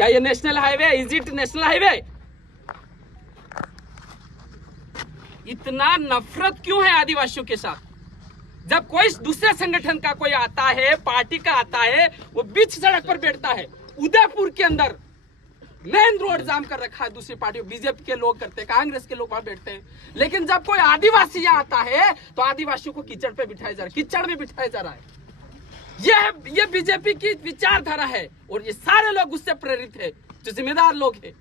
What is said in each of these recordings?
क्या ये national highway? Is it national highway? इतना नफरत क्यों है आदिवासियों के साथ? जब कोई दूसरे संगठन का कोई आता है, पार्टी का आता है, वो बीच सड़क पर बैठता है। उदयपुर के अंदर मेन रोड जाम कर रखा है दूसरी पार्टी, बीजेपी के लोग करते हैं, कांग्रेस के लोग वहां बैठते हैं। लेकिन जब कोई आदिवासी यहाँ आता है तो आदिवासियों को कीचड़ पे बिठाया जा रहा है, कीचड़ में बिठाया जा रहा है। ये बीजेपी की विचारधारा है और ये सारे लोग उससे प्रेरित है, जो जिम्मेदार लोग हैं।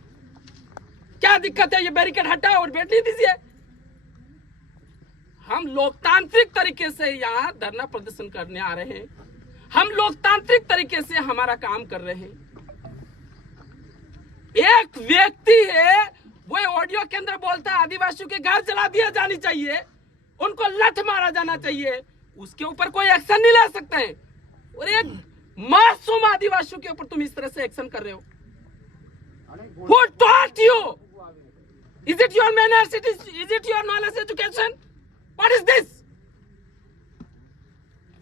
क्या दिक्कत है? ये बैरिकेड हटाओ और बैठने दीजिए। हम लोकतांत्रिक तरीके से यहाँ धरना प्रदर्शन करने आ रहे हैं, हम लोकतांत्रिक तरीके से हमारा काम कर रहे हैं। एक व्यक्ति है, वो ऑडियो के अंदर बोलता है आदिवासियों के घर जला दिया जानी चाहिए, उनको लठ मारा जाना चाहिए, उसके ऊपर कोई एक्शन नहीं ले सकते हैं। और एक मासूम आदिवासियों के ऊपर तुम इस तरह से एक्शन कर रहे हो। Who taught you? Is it your manners? Is it your knowledge education? What is this?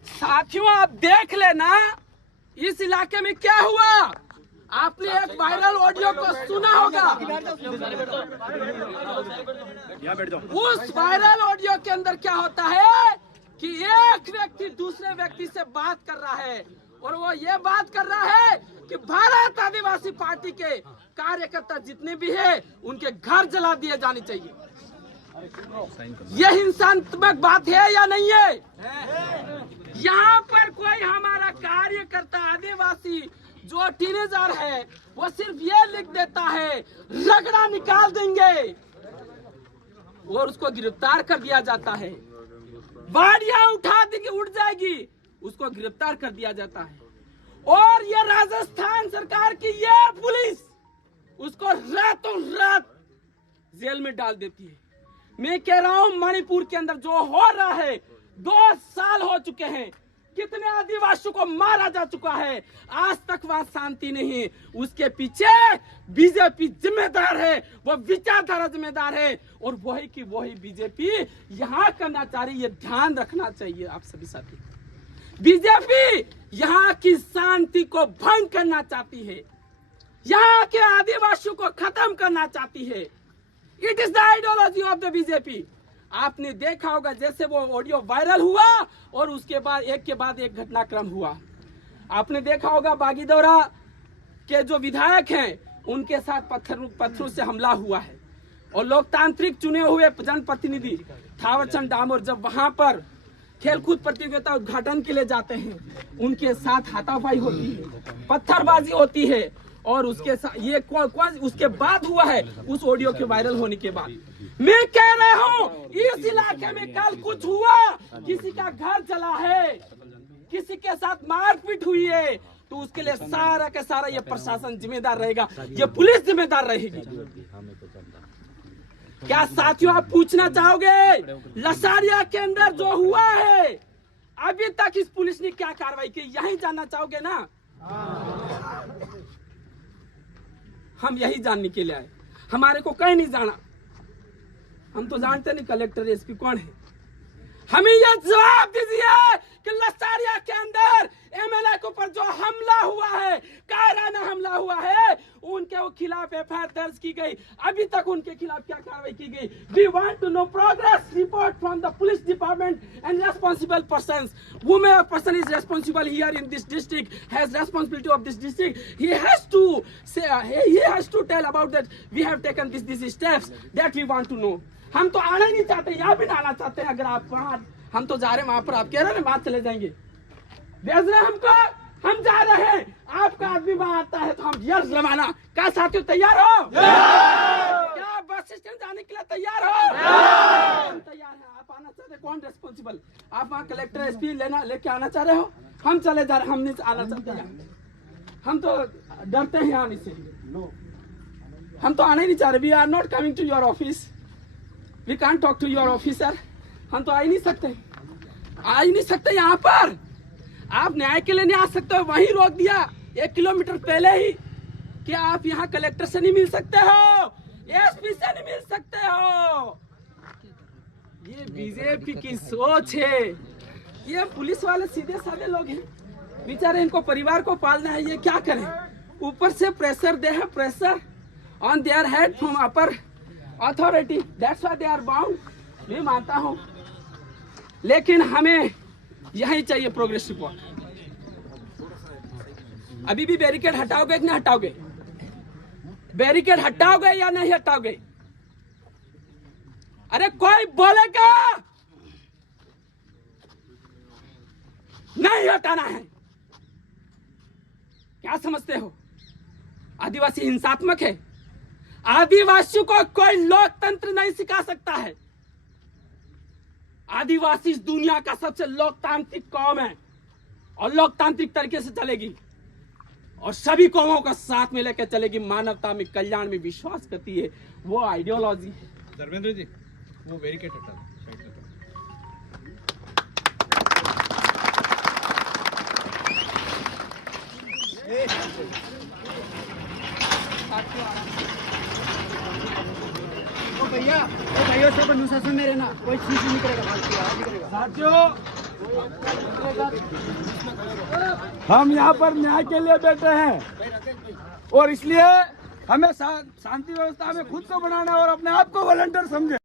साथियों, आप देख लेना इस इलाके में क्या हुआ। आपने एक वायरल ऑडियो को सुना होगा। उस वायरल ऑडियो के अंदर क्या होता है कि एक व्यक्ति दूसरे व्यक्ति से बात कर रहा है और वो ये बात कर रहा है कि भारत आदिवासी पार्टी के कार्यकर्ता जितने भी हैं उनके घर जला दिए जाने चाहिए। ये हिंसात्मक बात है या नहीं है? यहाँ पर कोई हमारा कार्यकर्ता आदिवासी जो टीनेजर है वो सिर्फ ये लिख देता है रगड़ा निकाल देंगे और उसको गिरफ्तार कर दिया जाता है। बाड़ियां उठा देंगे, उठ जाएगी, उसको गिरफ्तार कर दिया जाता है। और ये राजस्थान सरकार की ये पुलिस उसको रातों रात जेल में डाल देती है। मैं कह रहा हूं मणिपुर के अंदर जो हो रहा है, 2 साल हो चुके हैं, कितने आदिवासियों को मारा जा चुका है, आज तक वहां शांति नहीं। उसके पीछे बीजेपी जिम्मेदार है, वो विचारधारा जिम्मेदार है और वही की वही बीजेपी यहाँ करना चाह रही है। ये ध्यान रखना चाहिए आप सभी साथी। बीजेपी यहाँ की शांति को भंग करना चाहती है, यहाँ के आदिवासियों को खत्म करना चाहती है। It is the ideology of the BJP. आपने देखा होगा जैसे वो ऑडियो वायरल हुआ और उसके बाद एक के बाद एक घटनाक्रम हुआ। आपने देखा होगा बागीदौरा के जो विधायक हैं उनके साथ पत्थरों से हमला हुआ है और लोकतांत्रिक चुने हुए जनप्रतिनिधि थावरचंद डामोर जब वहां पर खेलकूद प्रतियोगिता उद्घाटन के लिए जाते हैं, उनके साथ हाथापाई होती है, पत्थरबाजी होती है और उसके साथ ये उसके बाद हुआ है, उस ऑडियो के वायरल होने के बाद। मैं कह रहा हूँ इस इलाके में कल कुछ हुआ, किसी का घर जला है, किसी के साथ मारपीट हुई है, तो उसके लिए सारा का सारा ये प्रशासन जिम्मेदार रहेगा, ये पुलिस जिम्मेदार रहेगी। क्या साथियों आप पूछना चाहोगे लसारिया के अंदर जो हुआ है अभी तक इस पुलिस ने क्या कार्रवाई की, यही जानना चाहोगे ना? हम यही जानने के लिए आए, हमारे को कहीं नहीं जाना। हम तो जानते नहीं कलेक्टर एसपी कौन है। हमें यह जवाब दीजिए कि लसारिया के अंदर एमएलए के ऊपर जो हमला हुआ है, कायराना हमला हुआ है, उनके खिलाफ एफआईआर दर्ज की गई, अभी तक उनके खिलाफ क्या कार्रवाई की गई? We want to know progress report from the police department and responsible persons. Whomever person is responsible here in this district has responsibility of this district. He has to say, he has to tell about that. We have taken these steps that we want to know. हम तो आना ही नहीं चाहते, यहाँ भी आना चाहते हैं। अगर आप वहाँ, हम तो जा रहे हैं वहां पर, आप कह रहे हैं वहां चले जाएंगे, भेज रहे हमको, हम जा रहे हैं। आपका आदमी वहां आता है तो हम यस रवाना। क्या साथियों तैयार हो? क्या बस स्टैंड जाने के लिए तैयार हो? हम तैयार हैं। आप आना चाहते हैं, कौन रेस्पॉन्सिबल? आप वहाँ कलेक्टर एसपी लेके आना चाह रहे हो, हम चले जा रहे हैं, हम नहीं आना चाहते हैं। हम तो डरते हैं आने से, हम तो आना ही नहीं चाह रहे। We are not coming to your office, we can't talk to your officer. हम तो आ ही नहीं सकते, यहाँ पर आप न्याय के लिए नहीं आ सकते हो। वहीं रोक दिया 1 किलोमीटर पहले ही कि आप यहाँ कलेक्टर से नहीं मिल सकते हो, एसपी से नहीं मिल सकते हो। ये बीजेपी की सोच है। ये पुलिस वाले सीधे साधे लोग हैं, बेचारे इनको परिवार को पालना है, ये क्या करें? ऊपर से प्रेशर दे है, pressure on their head from upper authority, that's why they are bound. मैं मानता हूं, लेकिन हमें यही चाहिए प्रोग्रेस रिपोर्ट। अभी भी बैरिकेड हटाओगे कि नहीं हटाओगे? बैरिकेड हटाओगे या नहीं हटाओगे? अरे कोई बोलेगा नहीं हटाना है। क्या समझते हो? आदिवासी हिंसात्मक है? आदिवासियों को कोई लोकतंत्र नहीं सिखा सकता है। आदिवासी इस दुनिया का सबसे लोकतांत्रिक कौम है और लोकतांत्रिक तरीके से चलेगी और सभी कौमों का साथ में लेकर चलेगी। मानवता में, कल्याण में विश्वास करती है, वो आइडियोलॉजी है। धर्मेंद्र जी, वो बैरिकेड हटा दो, साइड में भैया सब अनुशासन में रहना, कोई चीज नहीं करेगा। साथियों, हम यहाँ पर न्याय के लिए बैठे हैं और इसलिए हमें शांति व्यवस्था में खुद को बनाना और अपने आप को वॉलंटियर समझे।